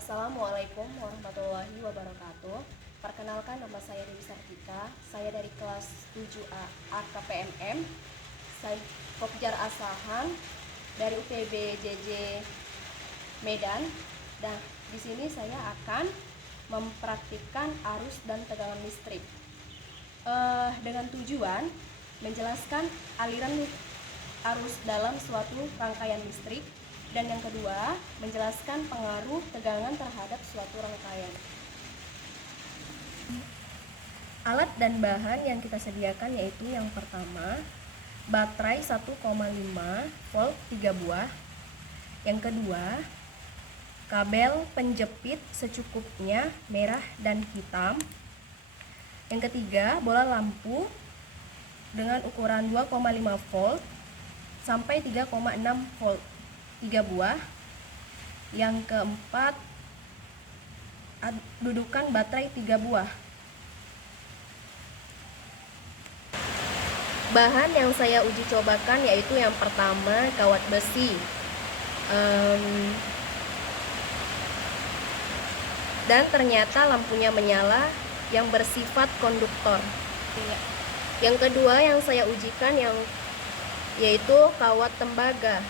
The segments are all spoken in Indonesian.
Assalamualaikum warahmatullahi wabarakatuh. Perkenalkan, nama saya Dewi Sartika. Saya dari kelas 7A AKPMM. Saya Pokjar Asahan dari UPB JJ Medan. Dan di sini saya akan mempraktikkan arus dan tegangan listrik dengan tujuan menjelaskan aliran arus dalam suatu rangkaian listrik, dan yang kedua menjelaskan pengaruh tegangan terhadap suatu rangkaian. Alat dan bahan yang kita sediakan yaitu yang pertama baterai 1,5 volt 3 buah, yang kedua kabel penjepit secukupnya merah dan hitam, yang ketiga bola lampu dengan ukuran 2,5 volt sampai 3,6 volt 3 buah, yang keempat dudukan baterai 3 buah. Bahan yang saya uji cobakan yaitu yang pertama kawat besi, dan ternyata lampunya menyala yang bersifat konduktor. Yang kedua yang saya ujikan yaitu kawat tembaga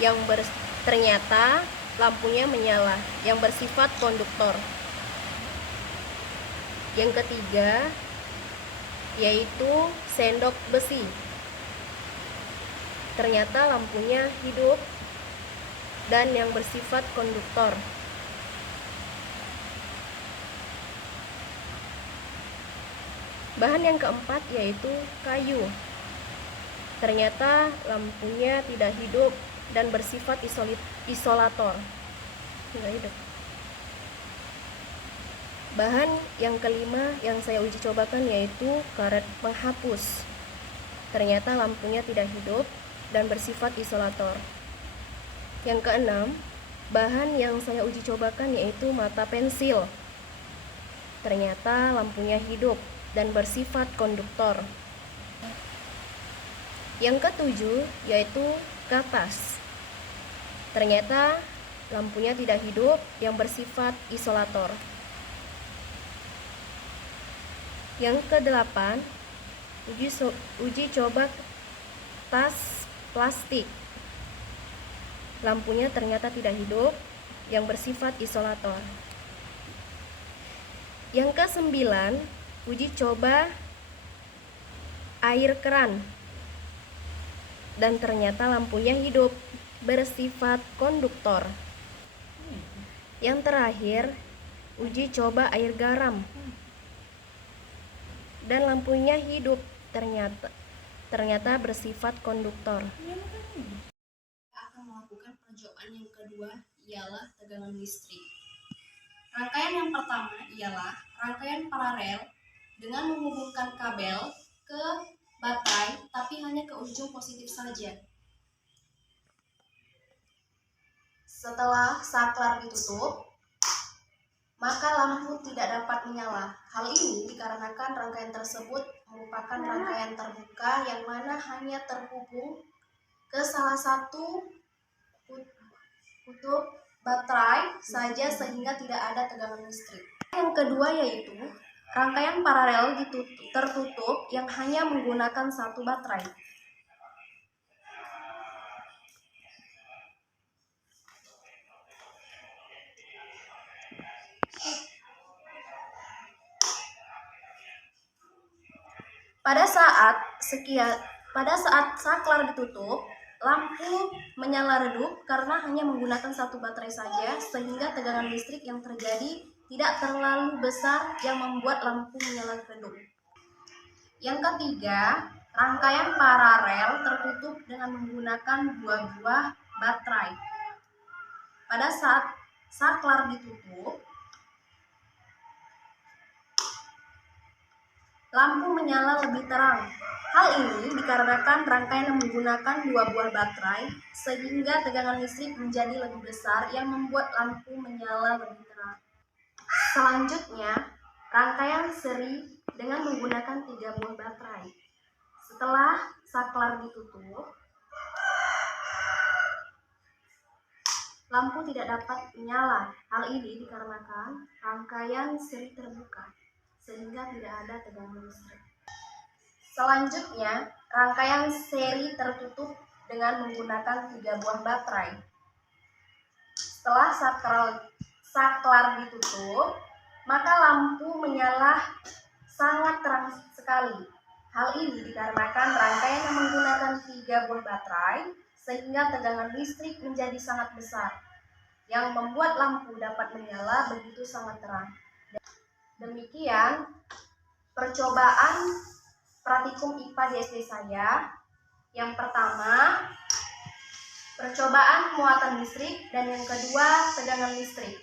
yang ternyata lampunya menyala yang bersifat konduktor. Yang ketiga yaitu sendok besi, ternyata lampunya hidup dan yang bersifat konduktor. Bahan yang keempat yaitu kayu, ternyata lampunya tidak hidup dan bersifat isolator, tidak hidup. Bahan yang kelima yang saya uji cobakan yaitu karet penghapus, ternyata lampunya tidak hidup dan bersifat isolator. Yang keenam, bahan yang saya uji cobakan yaitu mata pensil, ternyata lampunya hidup dan bersifat konduktor. Yang ketujuh yaitu kapas, ternyata lampunya tidak hidup yang bersifat isolator. Yang kedelapan, uji coba tas plastik, lampunya ternyata tidak hidup yang bersifat isolator. Yang kesembilan, uji coba air keran, dan ternyata lampunya hidup bersifat konduktor. Yang terakhir, uji coba air garam, dan lampunya hidup ternyata bersifat konduktor. Akan melakukan percobaan yang kedua ialah tegangan listrik. Rangkaian yang pertama ialah rangkaian paralel dengan menghubungkan kabel ke baterai, tapi hanya ke ujung positif saja. Setelah saklar ditutup, maka lampu tidak dapat menyala. Hal ini dikarenakan rangkaian tersebut merupakan rangkaian terbuka yang mana hanya terhubung ke salah satu kutub baterai saja sehingga tidak ada tegangan listrik. Yang kedua yaitu rangkaian paralel tertutup yang hanya menggunakan satu baterai. Pada saat saklar ditutup, lampu menyala redup karena hanya menggunakan satu baterai saja, sehingga tegangan listrik yang terjadi tidak terlalu besar yang membuat lampu menyala redup. Yang ketiga, rangkaian paralel tertutup dengan menggunakan dua buah baterai. Pada saat saklar ditutup, lampu menyala lebih terang. Hal ini dikarenakan rangkaian yang menggunakan dua buah baterai sehingga tegangan listrik menjadi lebih besar yang membuat lampu menyala lebih terang. Selanjutnya, rangkaian seri dengan menggunakan 3 buah baterai. Setelah saklar ditutup, lampu tidak dapat menyala. Hal ini dikarenakan rangkaian seri terbuka, sehingga tidak ada tegangan listrik. Selanjutnya, rangkaian seri tertutup dengan menggunakan 3 buah baterai. Setelah saklar ditutup, maka lampu menyala sangat terang sekali. Hal ini dikarenakan rangkaian yang menggunakan 3 buah baterai, sehingga tegangan listrik menjadi sangat besar, yang membuat lampu dapat menyala begitu sangat terang. Demikian percobaan praktikum IPA di SD saya. Yang pertama, percobaan muatan listrik, dan yang kedua, tegangan listrik.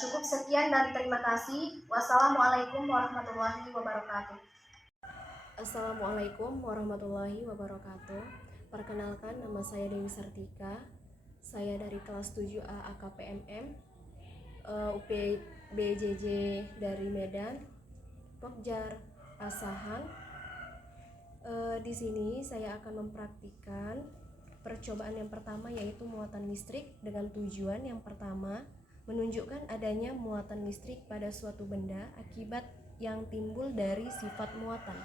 Cukup sekian dan terima kasih. Wassalamualaikum warahmatullahi wabarakatuh. Assalamualaikum warahmatullahi wabarakatuh. Perkenalkan, nama saya Dewi Sartika. Saya dari kelas 7A AKPMM, UPBJJ dari Medan, Pokjar Asahan. Di sini saya akan mempraktikkan percobaan yang pertama, yaitu muatan listrik, dengan tujuan yang pertama menunjukkan adanya muatan listrik pada suatu benda akibat yang timbul dari sifat muatan.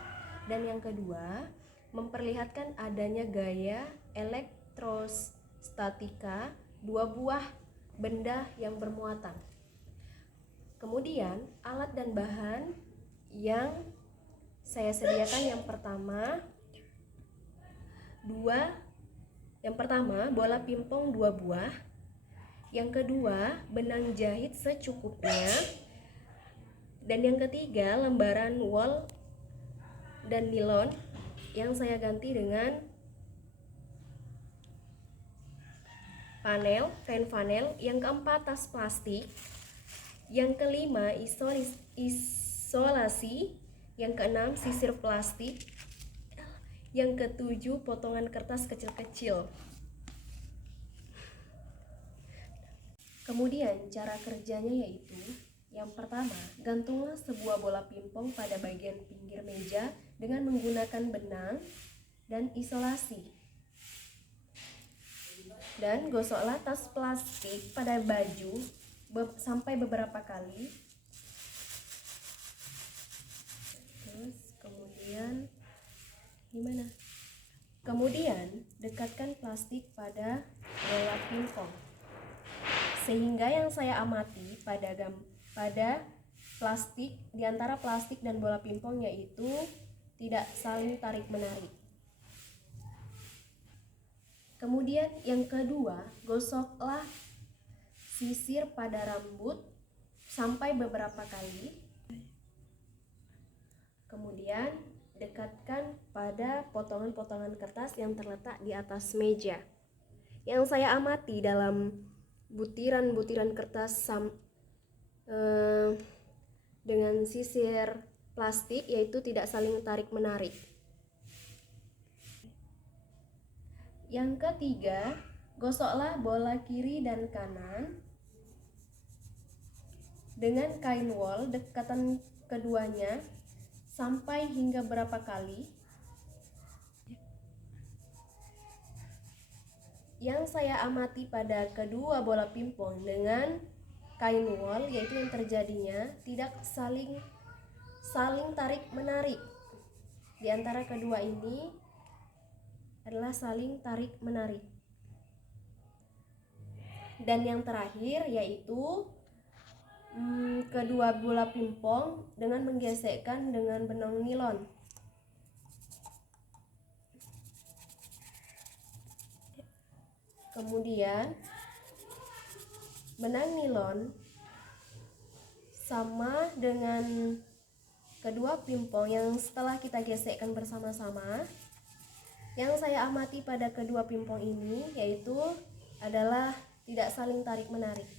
Dan yang kedua, memperlihatkan adanya gaya elektrostatika dua buah benda yang bermuatan. Kemudian, alat dan bahan yang saya sediakan yang pertama bola pingpong 2 buah. Yang kedua, benang jahit secukupnya. Dan yang ketiga, lembaran wol dan nilon yang saya ganti dengan kain panel. Yang keempat, tas plastik. Yang kelima, isolasi. Yang keenam, sisir plastik. Yang ketujuh, potongan kertas kecil-kecil. Kemudian cara kerjanya yaitu, yang pertama, gantunglah sebuah bola pingpong pada bagian pinggir meja dengan menggunakan benang dan isolasi. Dan gosoklah tas plastik pada baju sampai beberapa kali. Terus Kemudian dekatkan plastik pada bola pingpong, sehingga yang saya amati pada plastik, di antara plastik dan bola pingpong, yaitu tidak saling tarik menarik. Kemudian yang kedua, gosoklah sisir pada rambut sampai beberapa kali. Kemudian dekatkan pada potongan-potongan kertas yang terletak di atas meja. Yang saya amati dalam butiran-butiran kertas dengan sisir plastik, yaitu tidak saling tarik-menarik. Yang ketiga, gosoklah bola kiri dan kanan dengan kain wol dekatan keduanya sampai hingga berapa kali. Yang saya amati pada kedua bola pingpong dengan kain wol, yaitu yang terjadinya tidak saling tarik menarik. Di antara kedua ini adalah saling tarik menarik. Dan yang terakhir yaitu kedua bola pingpong dengan menggesekkan dengan benang nilon. Kemudian benang nilon sama dengan kedua pingpong yang setelah kita gesekkan bersama-sama. Yang saya amati pada kedua pingpong ini yaitu adalah tidak saling tarik menarik.